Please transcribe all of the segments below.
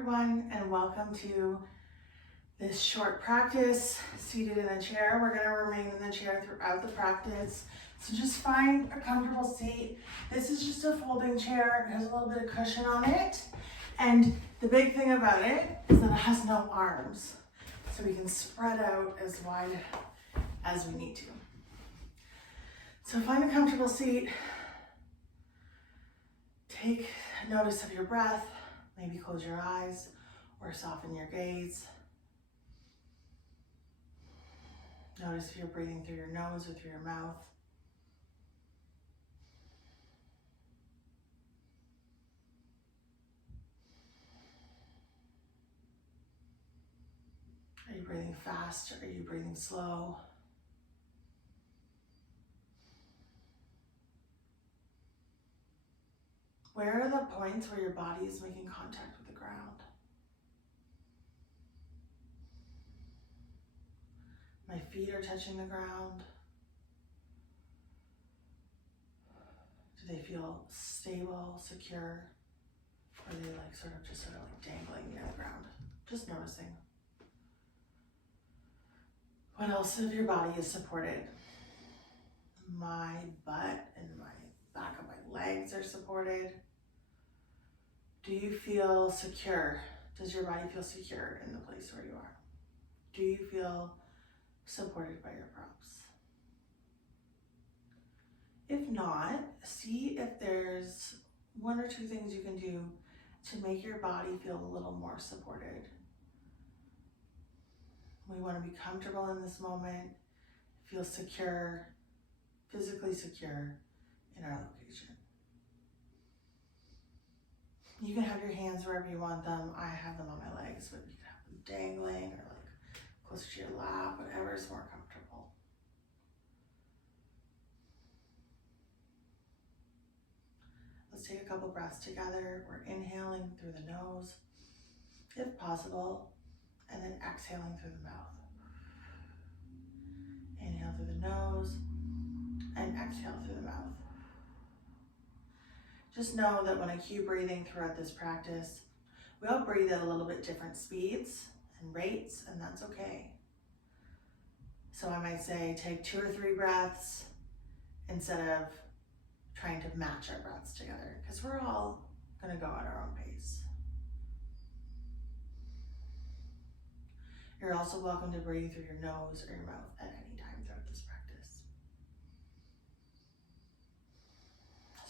everyone, and welcome to this short practice seated in a chair. We're going to remain in the chair throughout the practice. So just find a comfortable seat. This is just a folding chair. It has a little bit of cushion on it. And the big thing about it is that it has no arms. So we can spread out as wide as we need to. So find a comfortable seat. Take notice of your breath. Maybe close your eyes or soften your gaze. Notice if you're breathing through your nose or through your mouth. Are you breathing fast or are you breathing slow? Where are the points where your body is making contact with the ground? My feet are touching the ground. Do they feel stable, secure? Or are they sort of dangling near the ground? Just noticing. What else of your body is supported? My butt and my back of my legs are supported. Do you feel secure? Does your body feel secure in the place where you are? Do you feel supported by your props? If not, see if there's one or two things you can do to make your body feel a little more supported. We want to be comfortable in this moment, feel secure, physically secure in our location. You can have your hands wherever you want them. I have them on my legs, but you can have them dangling or closer to your lap, whatever is more comfortable. Let's take a couple breaths together. We're inhaling through the nose, if possible, and then exhaling through the mouth. Inhale through the nose and exhale through the mouth. Just know that when I keep breathing throughout this practice, we all breathe at a little bit different speeds and rates, and that's okay. So I might say take 2 or 3 breaths instead of trying to match our breaths together, because we're all going to go at our own pace. You're also welcome to breathe through your nose or your mouth at any time throughout this practice.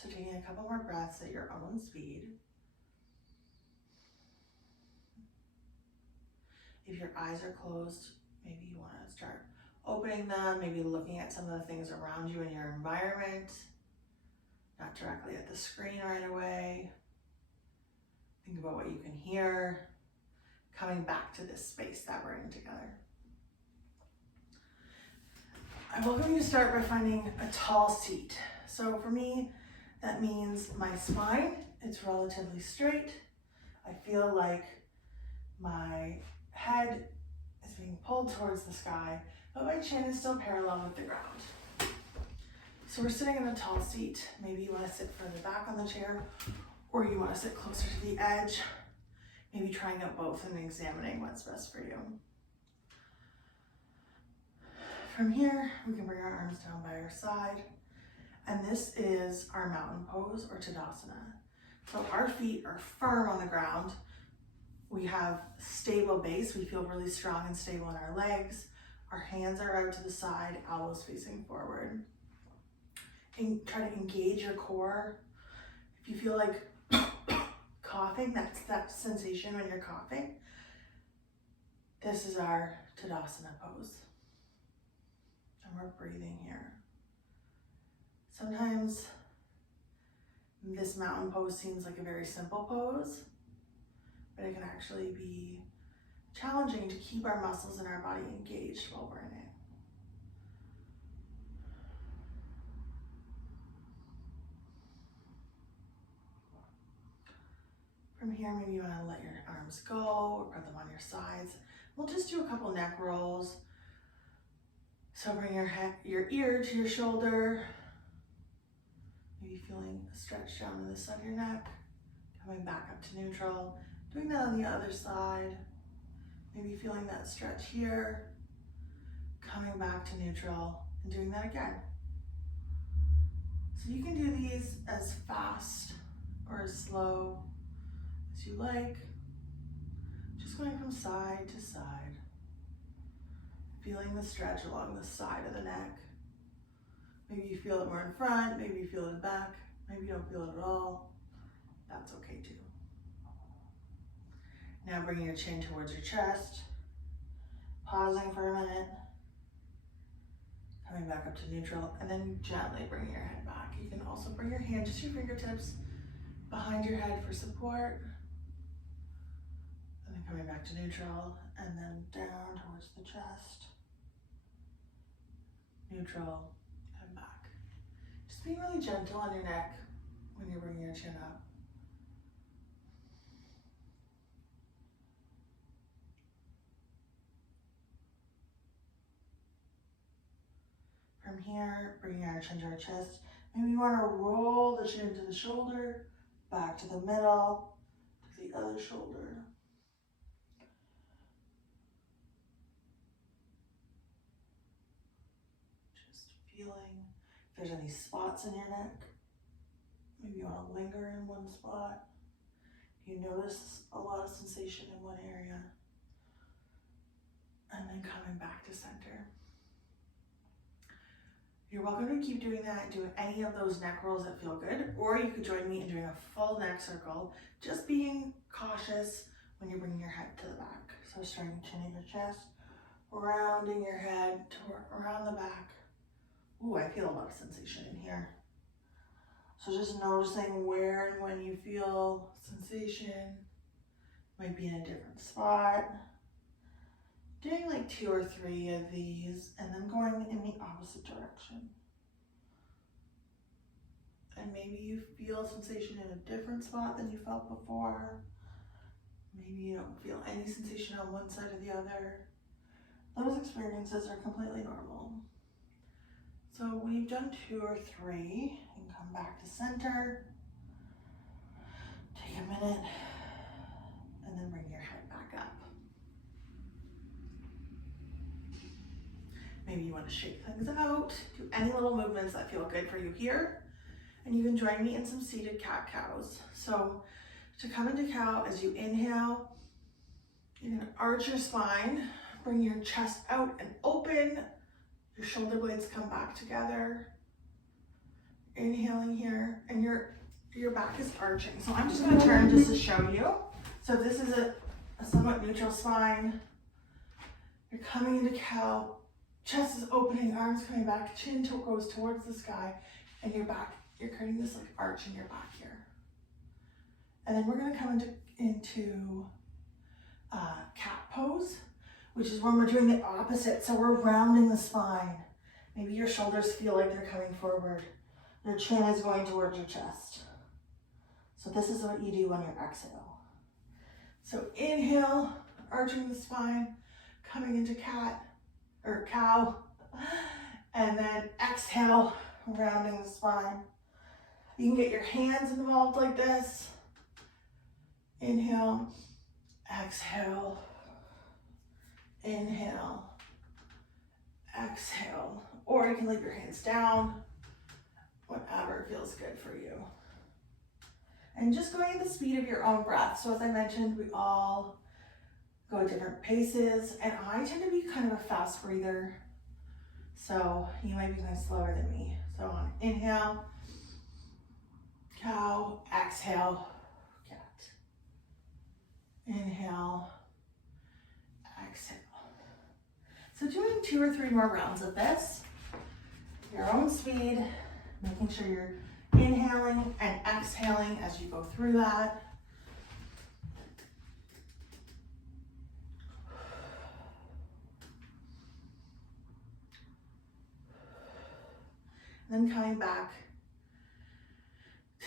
So taking a couple more breaths at your own speed. If your eyes are closed, maybe you want to start opening them, maybe looking at some of the things around you in your environment, not directly at the screen right away. Think about what you can hear, coming back to this space that we're in together. I welcome you to start by finding a tall seat. So for me, that means my spine, it's relatively straight. I feel like my head is being pulled towards the sky, but my chin is still parallel with the ground. So we're sitting in a tall seat. Maybe you want to sit further back on the chair, or you want to sit closer to the edge. Maybe trying out both and examining what's best for you. From here, we can bring our arms down by our side. And this is our mountain pose or Tadasana. So our feet are firm on the ground. We have stable base. We feel really strong and stable in our legs. Our hands are out to the side, elbows facing forward. And try to engage your core. If you feel like coughing, that's that sensation when you're coughing. This is our Tadasana pose. And we're breathing here. Sometimes this mountain pose seems like a very simple pose, but it can actually be challenging to keep our muscles in our body engaged while we're in it. From here, maybe you want to let your arms go or put them on your sides. We'll just do a couple neck rolls. So bring your ear to your shoulder. Maybe feeling a stretch down to the side of your neck. Coming back up to neutral. Doing that on the other side. Maybe feeling that stretch here, coming back to neutral and doing that again. So you can do these as fast or as slow as you like. Just going from side to side. Feeling the stretch along the side of the neck. Maybe you feel it more in front, maybe you feel it in back, maybe you don't feel it at all. That's okay too. Now bringing your chin towards your chest, pausing for a minute, coming back up to neutral, and then gently bringing your head back. You can also bring your hand, just your fingertips, behind your head for support, and then coming back to neutral, and then down towards the chest, neutral, and back. Just being really gentle on your neck when you're bringing your chin up. From here, bringing our chin to our chest. Maybe you want to roll the chin to the shoulder, back to the middle, to the other shoulder. Just feeling if there's any spots in your neck. Maybe you want to linger in one spot. You notice a lot of sensation in one area. And then coming back to center. You're welcome to keep doing that, do any of those neck rolls that feel good, or you could join me in doing a full neck circle, just being cautious when you're bringing your head to the back. So starting chin in your chest, rounding your head to around the back. Ooh, I feel a lot of sensation in here. So just noticing where and when you feel sensation, might be in a different spot. Doing like 2 or 3 of these and then going in the opposite direction. And maybe you feel sensation in a different spot than you felt before. Maybe you don't feel any sensation on one side or the other. Those experiences are completely normal. So when you've done 2 or 3, you can come back to center. Take a minute and then bring your head back up. Maybe you want to shake things out, do any little movements that feel good for you here. And you can join me in some seated cat-cows. So to come into cow, as you inhale, you're going to arch your spine, bring your chest out and open. Your shoulder blades come back together. Inhaling here, and your back is arching. So I'm just going to turn just to show you. So this is a somewhat neutral spine. You're coming into cow. Chest is opening, arms coming back, chin goes towards the sky, and your back, you're creating this like arch in your back here. And then we're gonna come into cat pose, which is when we're doing the opposite. So we're rounding the spine. Maybe your shoulders feel like they're coming forward. Your chin is going towards your chest. So this is what you do on your exhale. So inhale, arching the spine, coming into cat, or cow, and then exhale, rounding the spine. You can get your hands involved like this. Inhale, exhale, inhale, exhale, or you can leave your hands down, whatever feels good for you. And just going at the speed of your own breath. So as I mentioned, we all go at different paces, and I tend to be kind of a fast breather, so you might be kind of slower than me. So on inhale, cow, exhale, cat. Inhale, exhale. So doing 2 or 3 more rounds of this, your own speed, making sure you're inhaling and exhaling as you go through that. Then coming back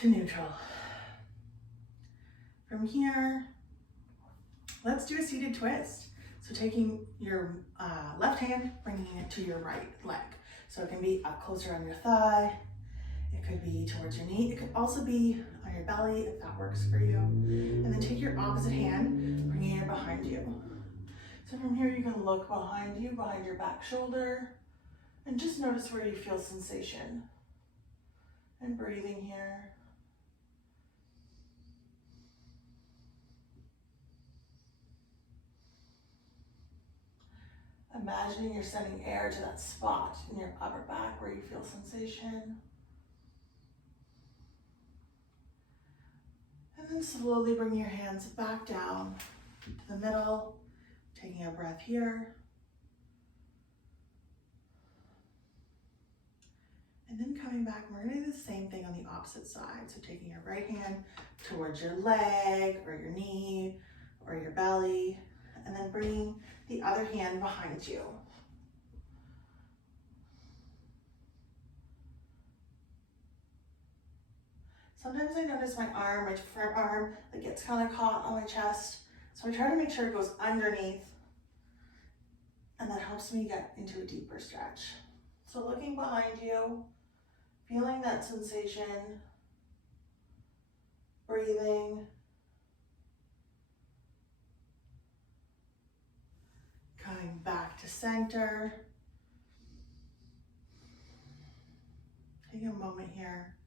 to neutral. From here, let's do a seated twist. So taking your left hand, bringing it to your right leg. So it can be up closer on your thigh. It could be towards your knee. It could also be on your belly if that works for you. And then take your opposite opposite hand, bringing it behind you. So from here, you can look behind you, behind your back shoulder, and just notice where you feel sensation. And breathing here. Imagining you're sending air to that spot in your upper back where you feel sensation. And then slowly bring your hands back down to the middle, taking a breath here. And then coming back, we're gonna do the same thing on the opposite side. So taking your right hand towards your leg or your knee or your belly, and then bringing the other hand behind you. Sometimes I notice my arm, my front arm, that gets kind of caught on my chest. So I try to make sure it goes underneath, and that helps me get into a deeper stretch. So looking behind you, feeling that sensation, breathing, coming back to center. Take a moment here.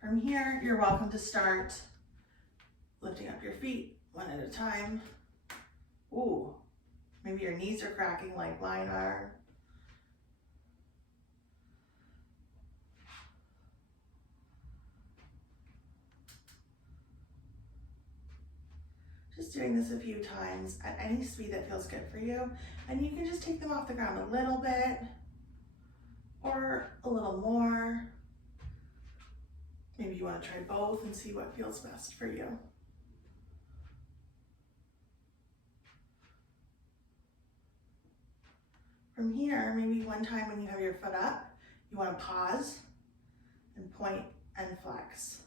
From here, you're welcome to start lifting up your feet one at a time. Ooh, maybe your knees are cracking like mine are. Just doing this a few times at any speed that feels good for you. And you can just take them off the ground a little bit or a little more. Maybe you want to try both and see what feels best for you. From here, maybe one time when you have your foot up, you want to pause and point and flex.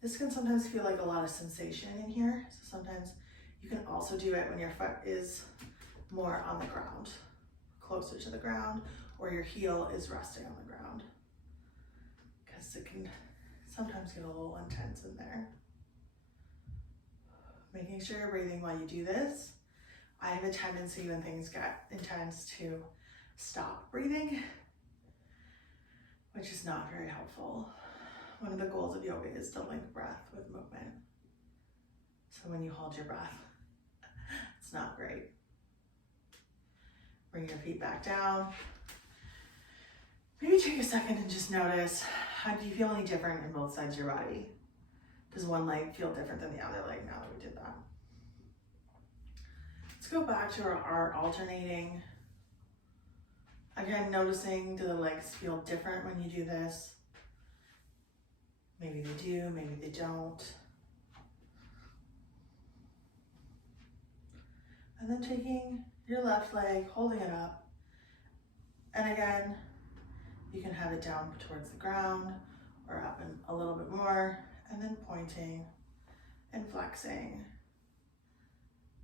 This can sometimes feel like a lot of sensation in here. So sometimes you can also do it when your foot is more on the ground, closer to the ground, or your heel is resting on the ground. Because it can sometimes get a little intense in there. Making sure you're breathing while you do this. I have a tendency when things get intense to stop breathing, which is not very helpful. One of the goals of yoga is to link breath with movement. So when you hold your breath, it's not great. Bring your feet back down. Maybe take a second and just notice, how do you feel any different in both sides of your body? Does one leg feel different than the other leg now that we did that? Let's go back to our alternating. Again, noticing, do the legs feel different when you do this? Maybe they do, maybe they don't. And then taking your left leg, holding it up. And again, you can have it down towards the ground or up and a little bit more, and then pointing and flexing.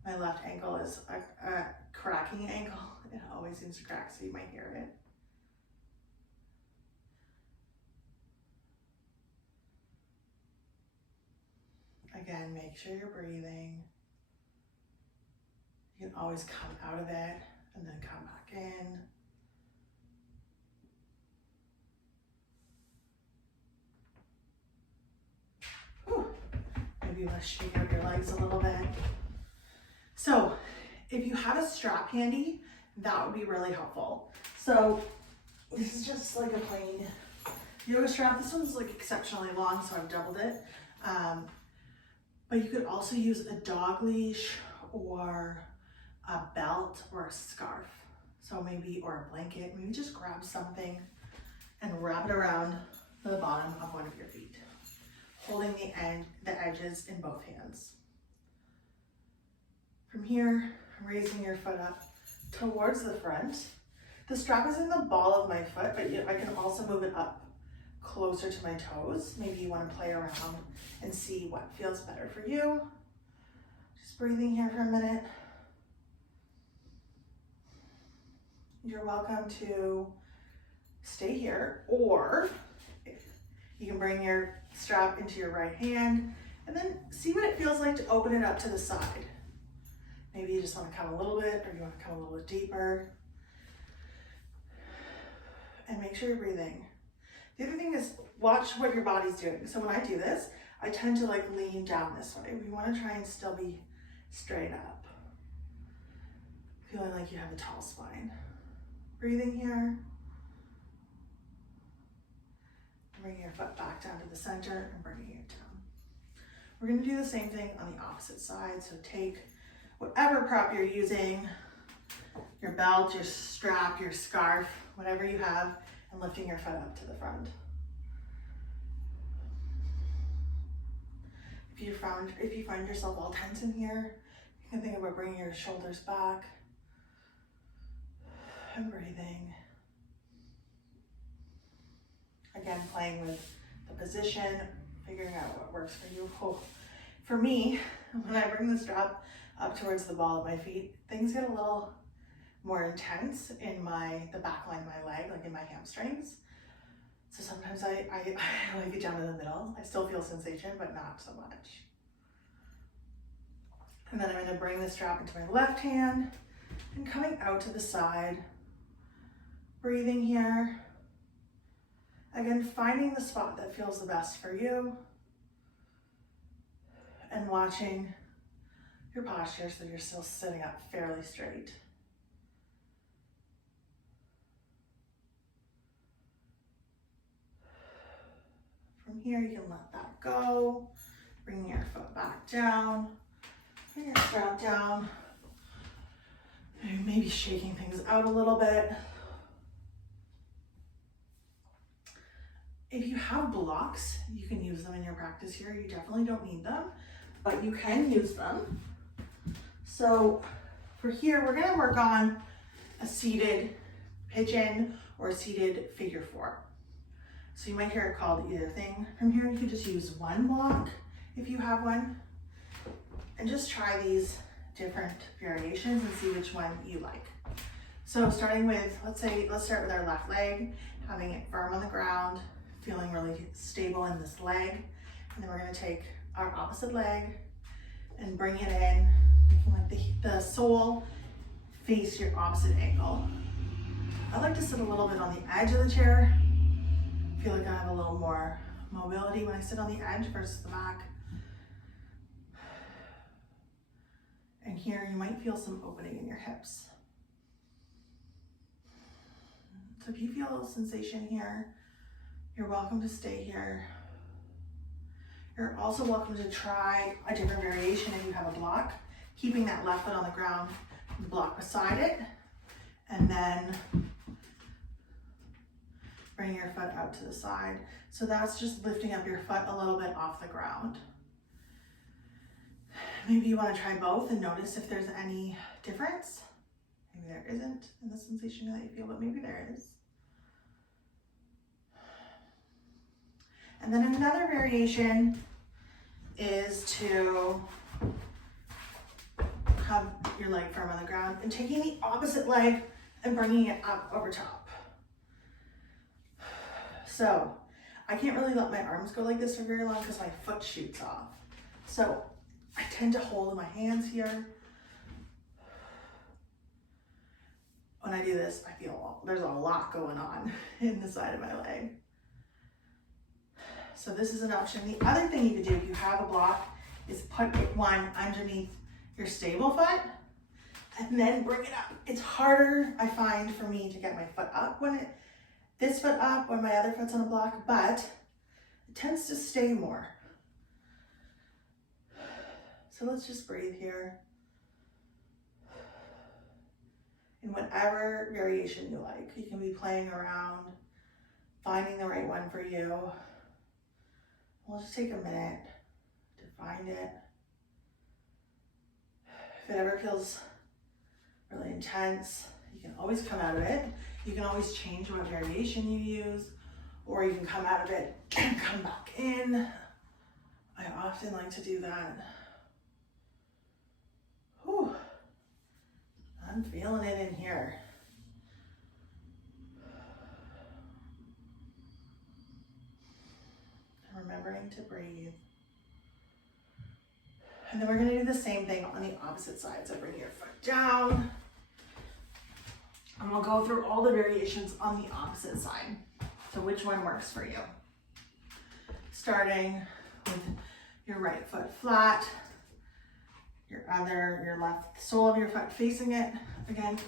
My left ankle is a cracking ankle. It always seems to crack, so you might hear it. Again, make sure you're breathing. You can always come out of it and then come back in. Whew. Maybe you want to shake out your legs a little bit. So if you have a strap handy, that would be really helpful. So this is just like a plain yoga strap. This one's like exceptionally long, so I've doubled it. But you could also use a dog leash or a belt or a scarf. So maybe, or a blanket, maybe just grab something and wrap it around the bottom of one of your feet, holding the edges in both hands. From here, raising your foot up towards the front. The strap is in the ball of my foot, but I can also move it up closer to my toes. Maybe you want to play around and see what feels better for you. Just breathing here for a minute. You're welcome to stay here, or You can bring your strap into your right hand and then see what it feels like to open it up to the side. Maybe you just want to come a little bit, or you want to come a little bit deeper. And make sure you're breathing. The other thing is watch what your body's doing. So when I do this, I tend to like lean down this way. We want to try and still be straight up. Feeling like you have a tall spine. Breathing here. Bringing your foot back down to the center and bringing it down. We're going to do the same thing on the opposite side. So take whatever prop you're using, your belt, your strap, your scarf, whatever you have, and lifting your foot up to the front. If you find yourself all tense in here, you can think about bringing your shoulders back and breathing. Again, playing with the position, figuring out what works for you. Oh, for me, when I bring the strap up towards the ball of my feet, things get a little more intense in the back line of my leg, like in my hamstrings. So sometimes I like it down in the middle. I still feel sensation, but not so much. And then I'm going to bring the strap into my left hand and coming out to the side. Breathing here. Again, finding the spot that feels the best for you. And watching your posture so you're still sitting up fairly straight. From here, you can let that go. Bring your foot back down. Bring your strap down. Maybe shaking things out a little bit. If you have blocks, you can use them in your practice here. You definitely don't need them, but you can use them. So for here, we're gonna work on a seated pigeon or a seated figure four. So you might hear it called either thing. From here, you can just use one block if you have one, and just try these different variations and see which one you like. So starting with, let's start with our left leg, having it firm on the ground, feeling really stable in this leg. And then we're gonna take our opposite leg and bring it in, making like the sole face your opposite ankle. I like to sit a little bit on the edge of the chair. I feel like I have a little more mobility when I sit on the edge versus the back. And here you might feel some opening in your hips. So if you feel a little sensation here, you're welcome to stay here. You're also welcome to try a different variation if you have a block, keeping that left foot on the ground, the block beside it, and then bring your foot out to the side. So that's just lifting up your foot a little bit off the ground. Maybe you want to try both and notice if there's any difference. Maybe there isn't in the sensation that you feel, but maybe there is. And then another variation is to have your leg firm on the ground and taking the opposite leg and bringing it up over top. So I can't really let my arms go like this for very long because my foot shoots off. So I tend to hold in my hands here. When I do this, I feel there's a lot going on in the side of my leg. So this is an option. The other thing you could do if you have a block is put one underneath your stable foot and then bring it up. It's harder, I find, for me to get my foot up this foot up when my other foot's on a block, but it tends to stay more. So let's just breathe here. In whatever variation you like. You can be playing around, finding the right one for you. We'll just take a minute to find it. If it ever feels really intense, you can always come out of it. You can always change what variation you use, or you can come out of it and come back in. I often like to do that. Whew. I'm feeling it in here. remembering to breathe. And then we're gonna do the same thing on the opposite side. So bring your foot down. And we'll go through all the variations on the opposite side. So which one works for you? Starting with your right foot flat, your left sole of your foot facing it. Again,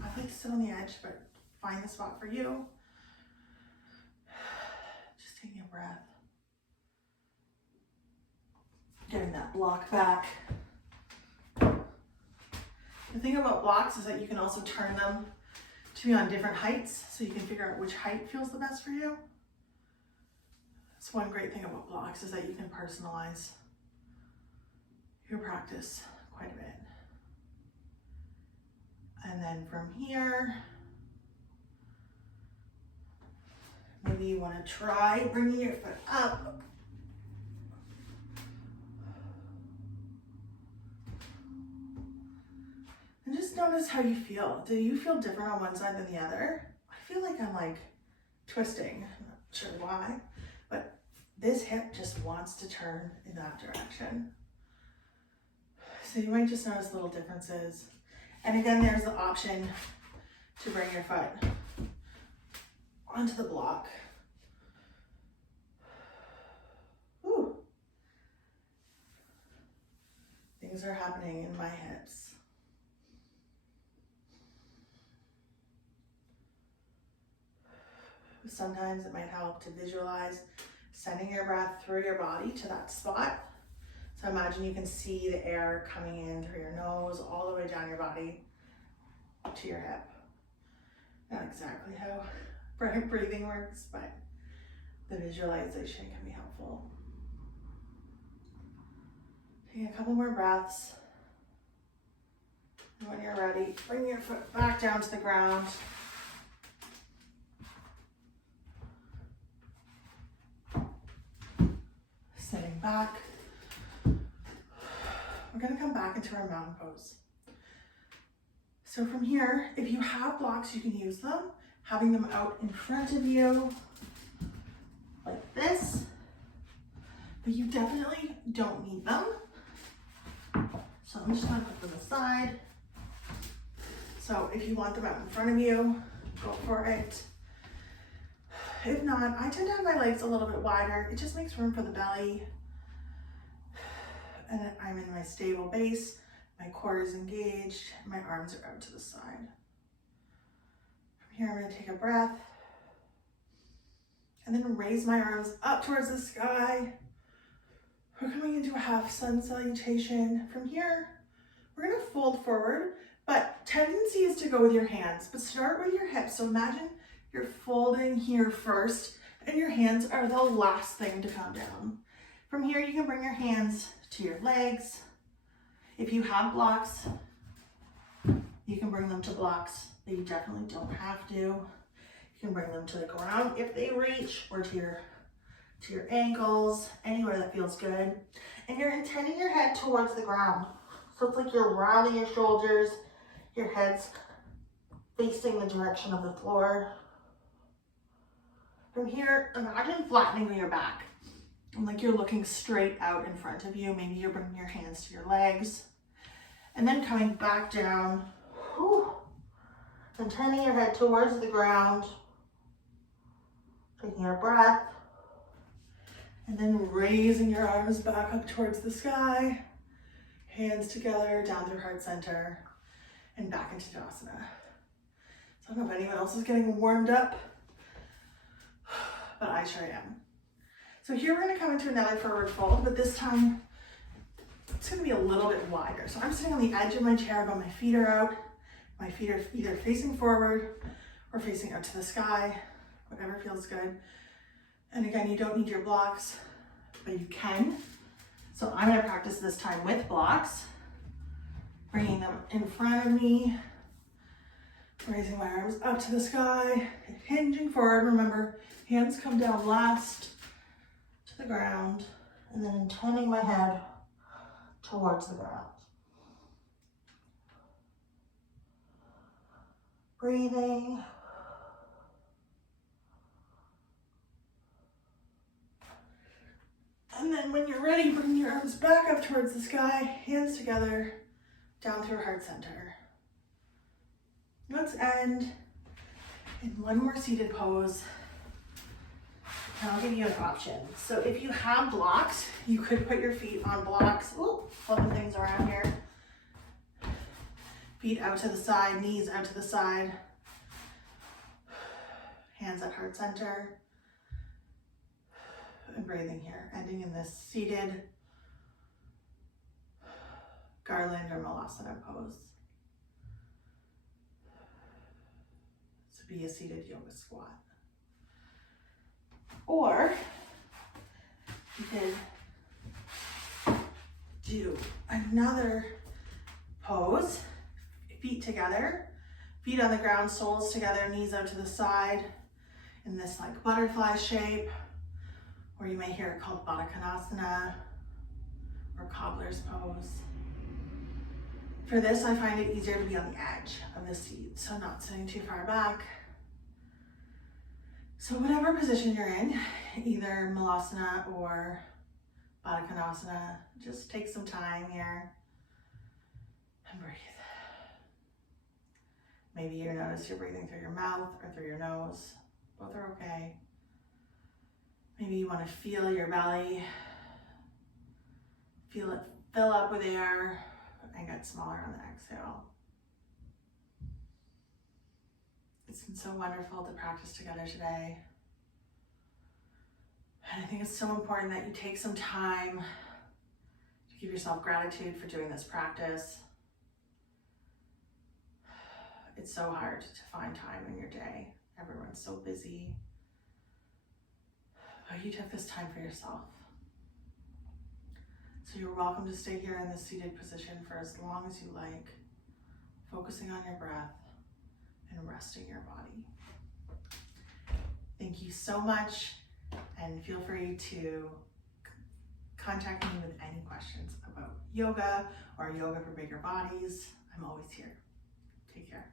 I like to sit on the edge, but find the spot for you. Just taking a breath. Getting that block back. The thing about blocks is that you can also turn them to be on different heights, so you can figure out which height feels the best for you. That's one great thing about blocks, is that you can personalize your practice quite a bit. And then from here, maybe you want to try bringing your foot up. And just notice how you feel. Do you feel different on one side than the other? I feel like I'm like twisting, I'm not sure why, but this hip just wants to turn in that direction. So you might just notice little differences. And again, there's the option to bring your foot onto the block. Whew. Things are happening in my hips. Sometimes it might help to visualize sending your breath through your body to that spot. So imagine you can see the air coming in through your nose, all the way down your body to your hip. Not exactly how breathing works, but the visualization can be helpful. Take a couple more breaths. And when you're ready, bring your foot back down to the ground. Sitting back. We're going to come back into our mountain pose. So from here, if you have blocks, you can use them, having them out in front of you like this, but you definitely don't need them. So I'm just going to put them aside. So if you want them out in front of you, go for it. If not, I tend to have my legs a little bit wider. It just makes room for the belly. And I'm in my stable base. My core is engaged. My arms are out to the side. From here, I'm going to take a breath. And then raise my arms up towards the sky. We're coming into a half sun salutation. From here, we're going to fold forward, but tendency is to go with your hands, but start with your hips. So imagine you're folding here first, and your hands are the last thing to come down. From here, you can bring your hands to your legs. If you have blocks, you can bring them to blocks, but you definitely don't have to. You can bring them to the ground if they reach, or to your ankles, anywhere that feels good. And you're intending your head towards the ground. So it's like you're rounding your shoulders, your head's facing the direction of the floor. From here, imagine flattening your back. And like you're looking straight out in front of you. Maybe you're bringing your hands to your legs. And then coming back down. Whew, and turning your head towards the ground. Taking a breath. And then raising your arms back up towards the sky. Hands together, down through heart center. And back into Tadasana. So I don't know if anyone else is getting warmed up, but I sure am. So here we're gonna come into another forward fold, but this time it's gonna be a little bit wider. So I'm sitting on the edge of my chair, but my feet are out. My feet are either facing forward or facing out to the sky, whatever feels good. And again, you don't need your blocks, but you can. So I'm gonna practice this time with blocks, bringing them in front of me, raising my arms up to the sky, hinging forward. Remember, hands come down last to the ground, and then turning my head towards the ground. Breathing. And then when you're ready, bring your arms back up towards the sky, hands together, down through heart center. Let's end in one more seated pose. And I'll give you an option. So if you have blocks, you could put your feet on blocks. Ooh, flipping things around here. Feet out to the side, knees out to the side. Hands at heart center. And breathing here, ending in this seated garland or malasana pose. So be a seated yoga squat. Or you could do another pose, feet together, feet on the ground, soles together, knees out to the side in this like butterfly shape. Or you may hear it called Baddha Konasana or cobbler's pose. For this, I find it easier to be on the edge of the seat, so not sitting too far back. So whatever position you're in, either Malasana or Baddha Konasana, just take some time here and breathe. Maybe you notice you're breathing through your mouth or through your nose. Both are okay. Maybe you want to feel your belly, feel it fill up with air and get smaller on the exhale. It's been so wonderful to practice together today. And I think it's so important that you take some time to give yourself gratitude for doing this practice. It's so hard to find time in your day. Everyone's so busy. But you took this time for yourself. So you're welcome to stay here in this seated position for as long as you like, focusing on your breath and resting your body. Thank you so much, and feel free to contact me with any questions about yoga or yoga for bigger bodies. I'm always here. Take care.